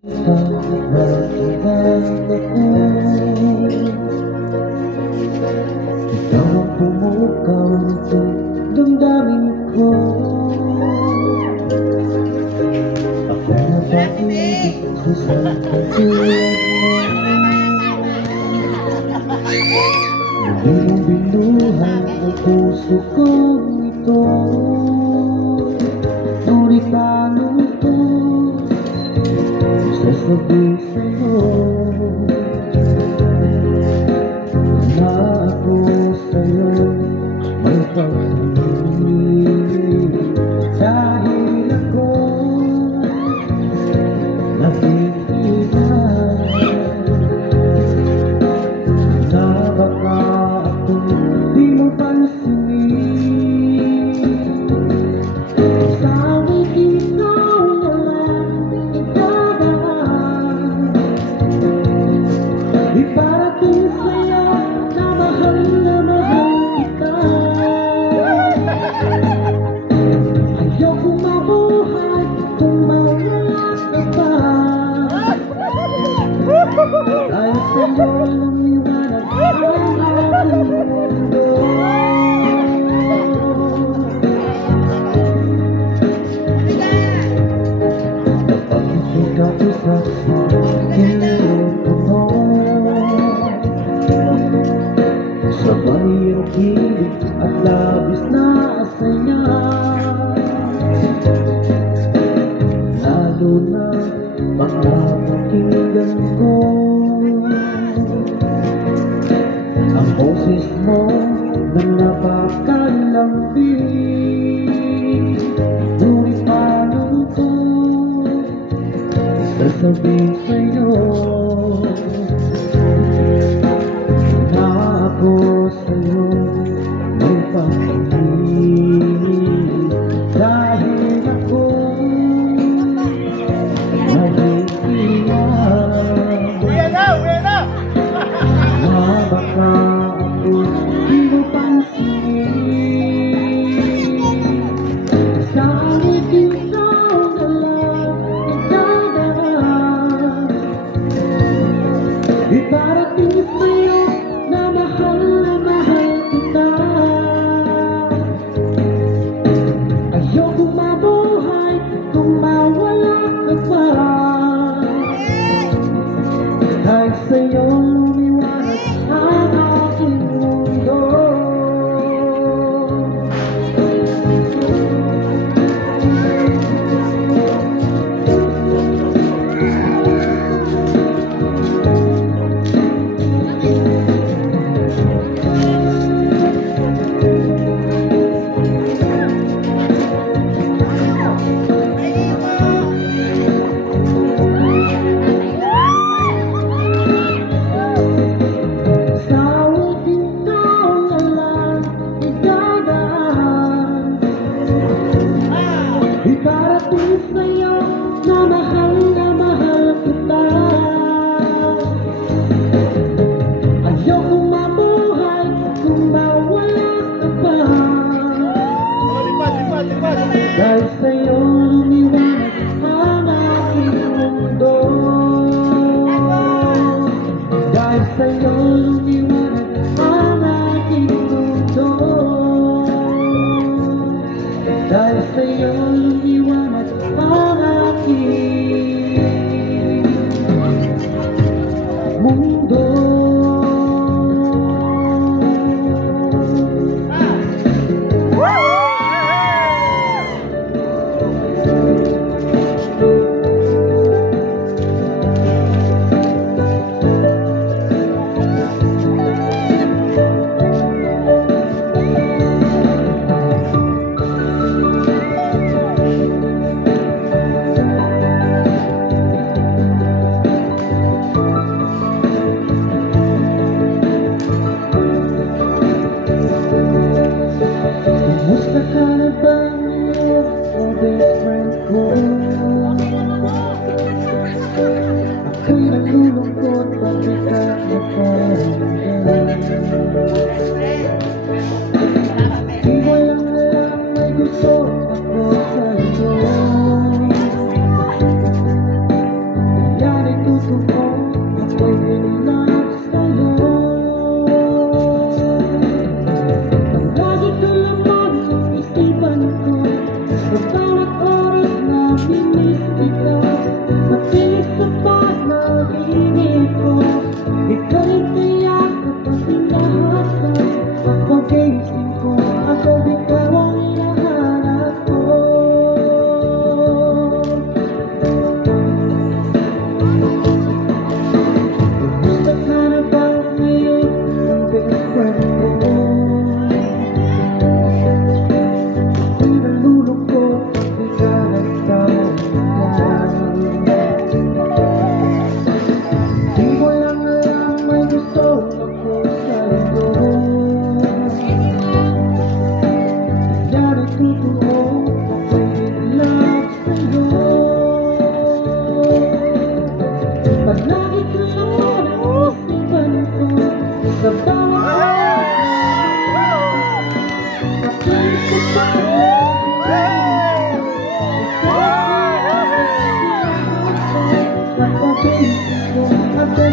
Ikaw ang pumukaw nito damdamin ko. Ako na pag-ibig sa katulad mo. Naging binuhay ang puso ko ito. Ngunit paano ito sasabihin sa'yo na ako sa'yo may pag-ibig? Dahil ako napigilan na baka ako di mo pansinin. Sa awit ikaw na lang idadaan, iparating sa'yo na mahal kita. Ayokong mabuhay kung mawala ka pa. Dahil sa'yo lumiwanag ang aking mundo. Kapag ikaw isa sa kinupuno, sabay ang hilig at labis na asaya. Lalo na makapakinggan ko ang boses mo na napakalambing. Ngunit paano ko sasabihin sa'yo na ako sa'yo may pag-ibig? Dahil ako nahihiyan na baka ako di mo pansinin. Sa awit ikaw na lang idadaan, iparating sa'yo na mahal kita. Ayokong mabuhay kung mawala ka pa.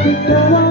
ikaw ang